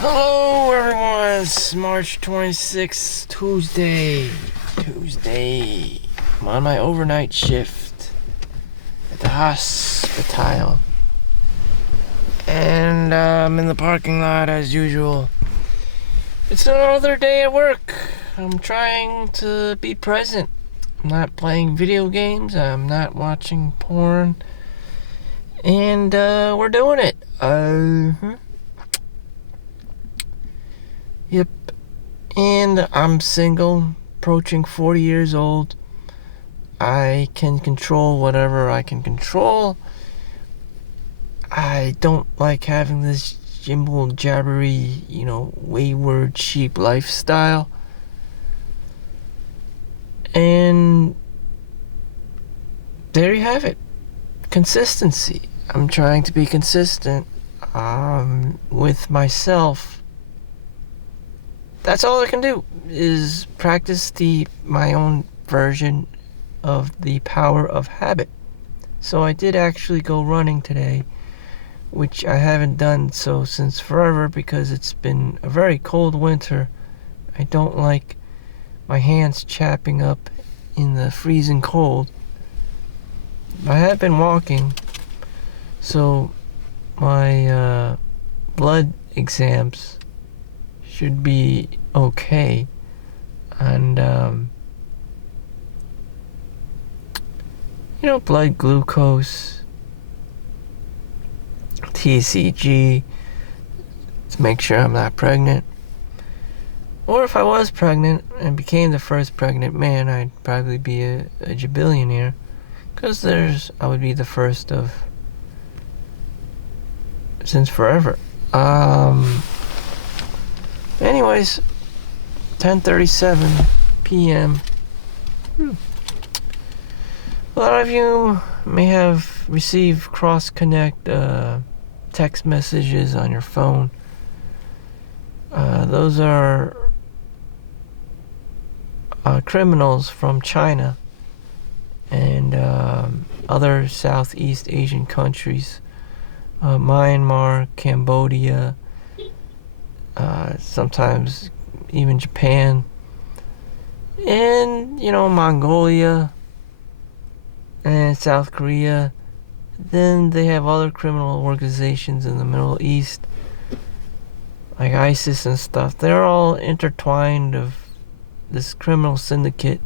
Hello everyone, it's March 26th, Tuesday. I'm on my overnight shift at the hospital. And I'm in the parking lot as usual. It's another day at work. I'm trying to be present. I'm not playing video games, I'm not watching porn. And we're doing it. Yep. And I'm single, approaching 40 years old. I can control whatever I can control. I don't like having this jimble jabbery, wayward cheap lifestyle. And there you have it. Consistency. I'm trying to be consistent with myself. That's all I can do is practice my own version of the power of habit. So I did actually go running today, which I haven't done so since forever because it's been a very cold winter. I don't like my hands chapping up in the freezing cold. I have been walking, so my blood exams should be okay. And blood glucose, TCG, to make sure I'm not pregnant. Or if I was pregnant and became the first pregnant man, I'd probably be a jabillionaire, because I would be the first of since forever. Anyways, 10:37 p.m. A lot of you may have received cross-connect text messages on your phone. Those are criminals from China and other Southeast Asian countries, Myanmar, Cambodia, sometimes even Japan, and Mongolia and South Korea. Then they have other criminal organizations in the Middle East, like ISIS and stuff. They're all intertwined of this criminal syndicate,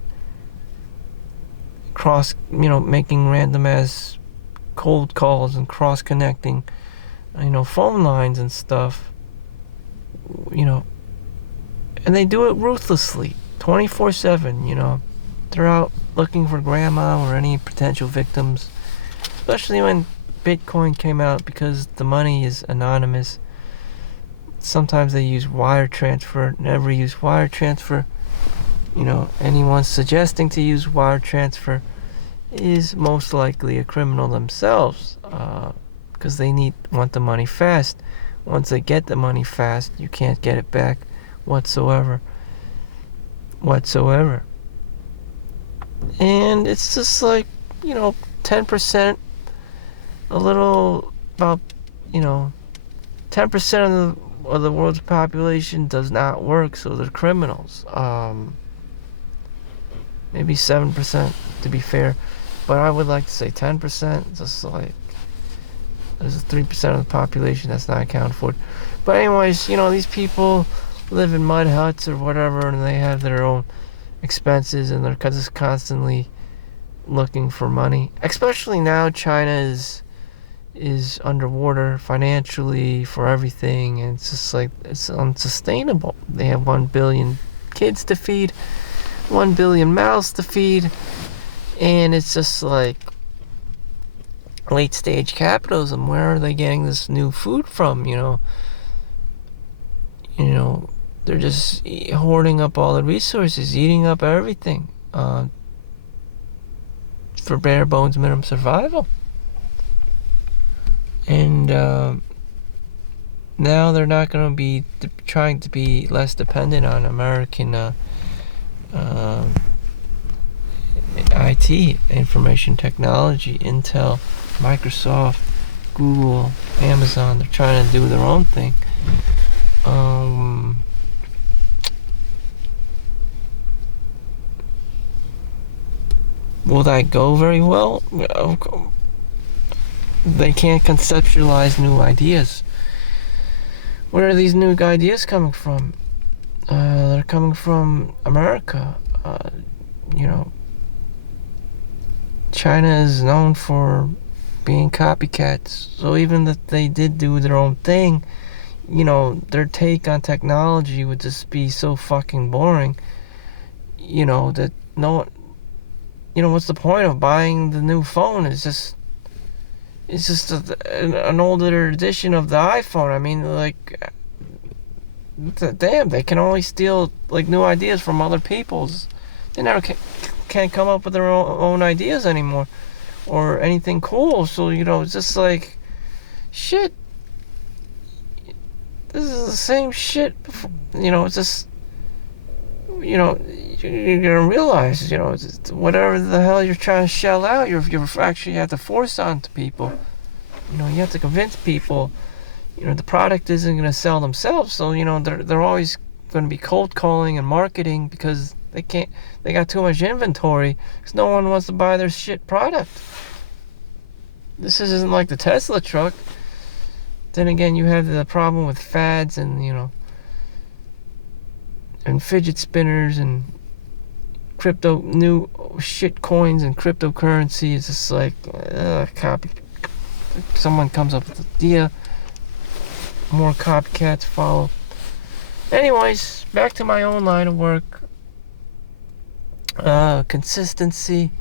making random ass cold calls and cross connecting phone lines and stuff, and they do it ruthlessly, 24/7. They're out looking for grandma or any potential victims, especially when Bitcoin came out, because the money is anonymous. Sometimes they use wire transfer. Never use wire transfer. Anyone suggesting to use wire transfer is most likely a criminal themselves, because they want the money fast. Once they get the money fast, you can't get it back whatsoever. And it's just like 10%, about 10% of the world's population does not work, so they're criminals. Maybe 7%, to be fair, but I would like to say 10%, just like there's 3% of the population that's not accounted for. But anyways, these people live in mud huts or whatever, and they have their own expenses, and they're just constantly looking for money. Especially now, China is underwater financially for everything, and it's just like, it's unsustainable. They have 1 billion kids to feed, 1 billion mouths to feed, and it's just like late stage capitalism. Where are they getting this new food from? They're just hoarding up all the resources, eating up everything, for bare bones minimum survival. And now they're not going to be trying to be less dependent on American IT, information technology, Intel, Microsoft, Google, Amazon. They're trying to do their own thing. Will that go very well? They can't conceptualize new ideas. Where are these new ideas coming from? They're coming from America. You know, China is known for being copycats. So even if they did do their own thing, you know, their take on technology would just be so fucking boring. You know, that no, you know, what's the point of buying the new phone? It's just an older edition of the iPhone. I mean, like, damn, they can only steal like new ideas from other people's. They never can't come up with their own ideas anymore, or anything cool. So, you know, it's just like, shit. This is the same shit. You know, it's just, you know, you're gonna realize, you know, whatever the hell you're trying to shell out, you're actually have to force onto people. You know, you have to convince people. You know, the product isn't gonna sell themselves, so you know they're always gonna be cold calling and marketing because they got too much inventory because no one wants to buy their shit product. This isn't like the Tesla truck. Then again, you have the problem with fads and, you know, and fidget spinners and new shit coins and cryptocurrency. It's just like, copy. Someone comes up with an idea, more copycats follow. Anyways, back to my own line of work. Consistency.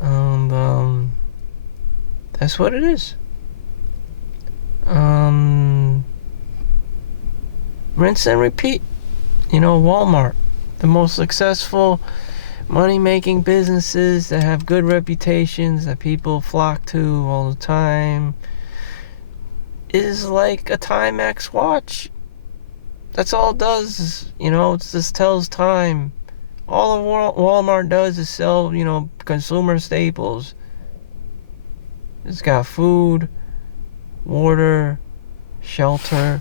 And, that's what it is. Rinse and repeat. You know, Walmart, the most successful money-making businesses that have good reputations that people flock to all the time, is like a Timex watch. That's all it does. You know, it just tells time. All Walmart does is sell, you know, consumer staples. It's got food, water, shelter.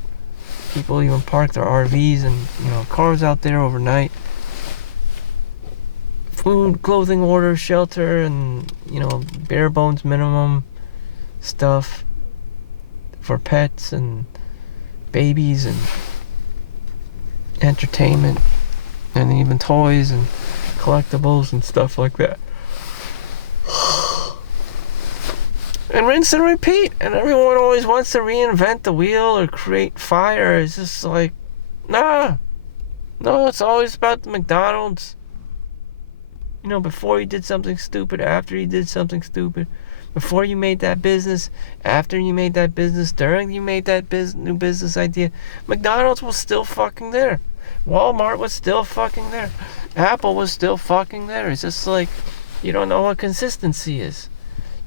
People even park their RVs and, you know, cars out there overnight. Food, clothing orders, shelter, and, you know, bare bones minimum stuff for pets and babies and entertainment and even toys and collectibles and stuff like that. And rinse and repeat. And everyone always wants to reinvent the wheel or create fire. It's just like, nah. No, it's always about the McDonald's. You know, before you did something stupid, after you did something stupid. Before you made that business, after you made that business, during you made that new business idea. McDonald's was still fucking there. Walmart was still fucking there. Apple was still fucking there. It's just like, you don't know what consistency is.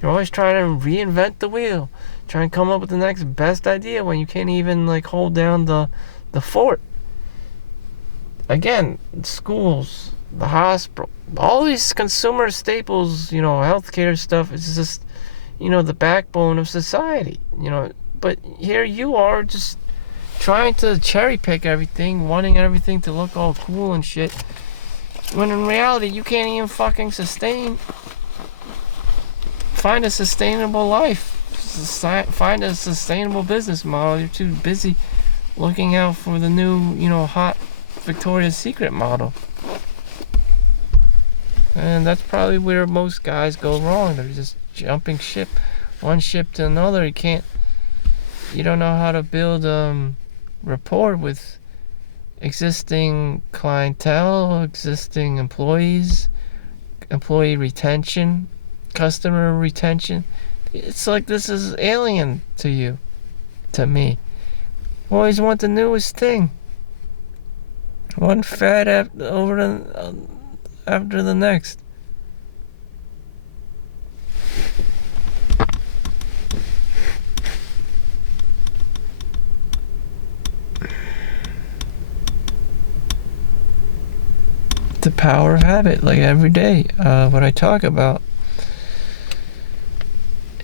You're always trying to reinvent the wheel, trying to come up with the next best idea when you can't even like hold down the fort. Again, schools, the hospital, all these consumer staples, you know, healthcare stuff is just, you know, the backbone of society, you know. But here you are just trying to cherry pick everything, wanting everything to look all cool and shit, when in reality you can't even fucking find a sustainable life. Find a sustainable business model. You're too busy looking out for the new, you know, hot Victoria's Secret model. And that's probably where most guys go wrong. They're just jumping ship, one ship to another. You don't know how to build rapport with existing clientele, existing employees, employee retention, customer retention. It's like this is alien to you, to me. Always want the newest thing. One fad after the next. The power of habit, like every day, what I talk about,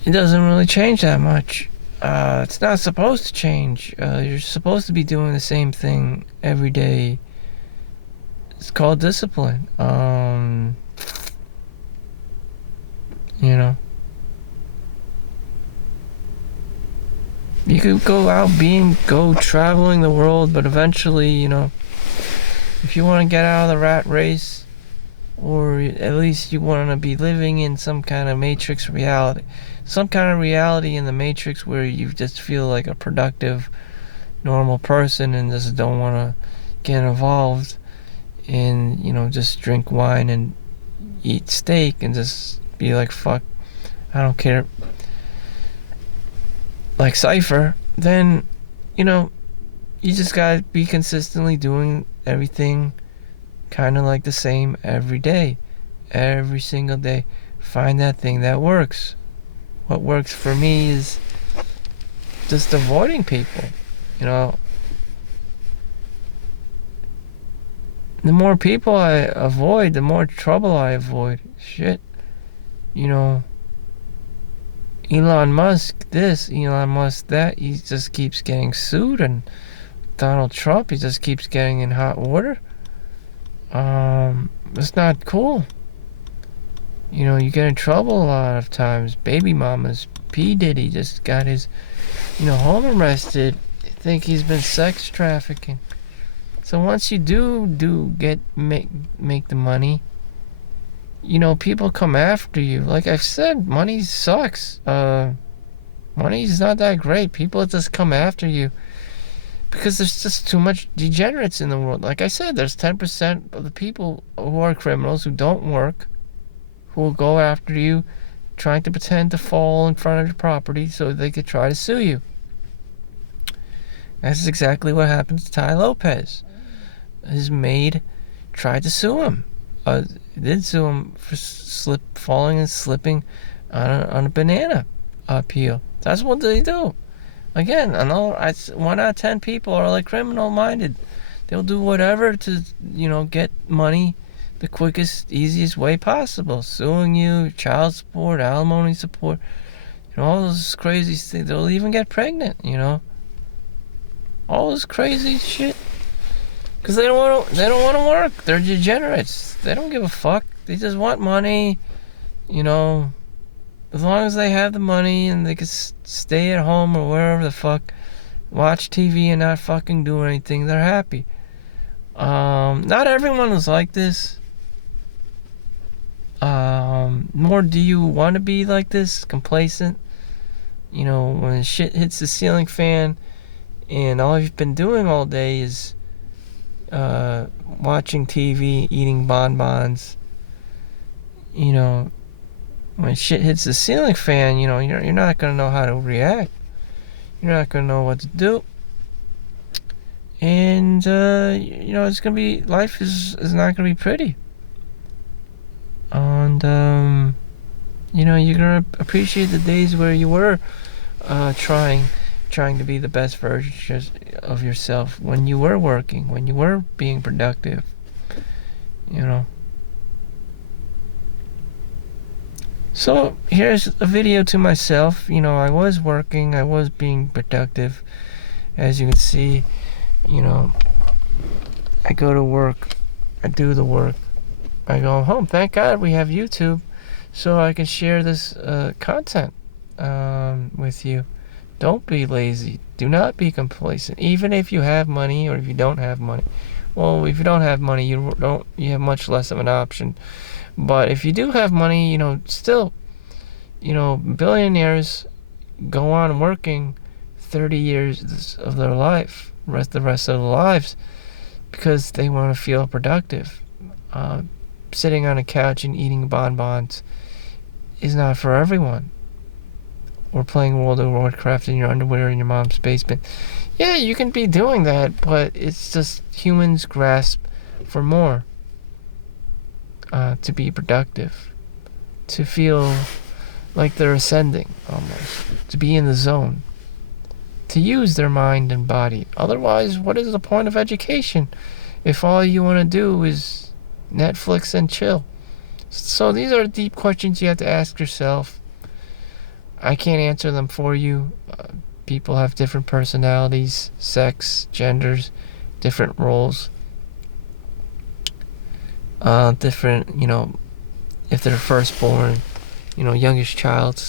it doesn't really change that much. It's not supposed to change. You're supposed to be doing the same thing every day. It's called discipline. You know, you could go traveling the world, but eventually, you know, if you want to get out of the rat race, or at least you want to be living in some kind of matrix reality, some kind of reality in the matrix where you just feel like a productive, normal person and just don't want to get involved in, you know, just drink wine and eat steak and just be like, fuck, I don't care, like Cypher, then, you know, you just gotta be consistently doing everything kind of like the same every day, every single day. Find that thing that works. What works for me is just avoiding people, you know. The more people I avoid, the more trouble I avoid. Shit, you know, Elon Musk this, Elon Musk that, he just keeps getting sued, and Donald Trump, he just keeps getting in hot water. It's not cool. You know, you get in trouble a lot of times. Baby mamas, P. Diddy just got his, you know, home arrested. They think he's been sex trafficking. So once you make the money, you know, people come after you. Like I've said, money sucks. Money's not that great. People just come after you because there's just too much degenerates in the world. Like I said, there's 10% of the people who are criminals who don't work, who will go after you, trying to pretend to fall in front of your property so they could try to sue you. That's exactly what happened to Ty Lopez. His maid tried to sue him. Did sue him for falling and slipping on a banana peel. That's what they do. Again, I know 1 out of 10 people are like criminal-minded. They'll do whatever to, you know, get money the quickest, easiest way possible. Suing you, child support, alimony support, you know, all those crazy things. They'll even get pregnant, you know. All this crazy shit. Because they don't want to work. They're degenerates. They don't give a fuck. They just want money, you know. As long as they have the money and they can stay at home or wherever the fuck, watch TV and not fucking do anything, they're happy. Not everyone is like this. Nor do you want to be like this, complacent. You know, when shit hits the ceiling fan and all you've been doing all day is watching TV, eating bonbons, you know, when shit hits the ceiling fan, you know, you're not going to know how to react. You're not going to know what to do. And, you know, it's going to be, life is not going to be pretty. And, you know, you're going to appreciate the days where you were trying to be the best version of yourself, when you were working, when you were being productive, you know. So here's a video to myself. You know, I was working, I was being productive. As you can see, you know, I go to work, I do the work, I go home. Thank God we have YouTube so I can share this content with you. Don't be lazy. Do not be complacent. Even if you have money or if you don't have money. Well, if you don't have money, you have much less of an option. But if you do have money, you know, still, you know, billionaires go on working 30 years of their life, the rest of their lives, because they want to feel productive. Sitting on a couch and eating bonbons is not for everyone. Or playing World of Warcraft in your underwear in your mom's basement. Yeah, you can be doing that, but it's just humans grasp for more. To be productive, to feel like they're ascending almost, to be in the zone, to use their mind and body. Otherwise, what is the point of education if all you want to do is Netflix and chill? So these are deep questions you have to ask yourself. I can't answer them for you. People have different personalities, sex, genders, different roles. Different, you know, if they're firstborn, youngest child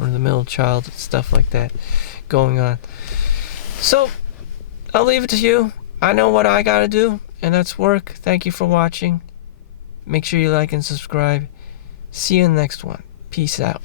or the middle child, stuff like that going on. So I'll leave it to you. I know what I gotta do, and that's work. Thank you for watching. Make sure you like and subscribe. See you in the next one. Peace out.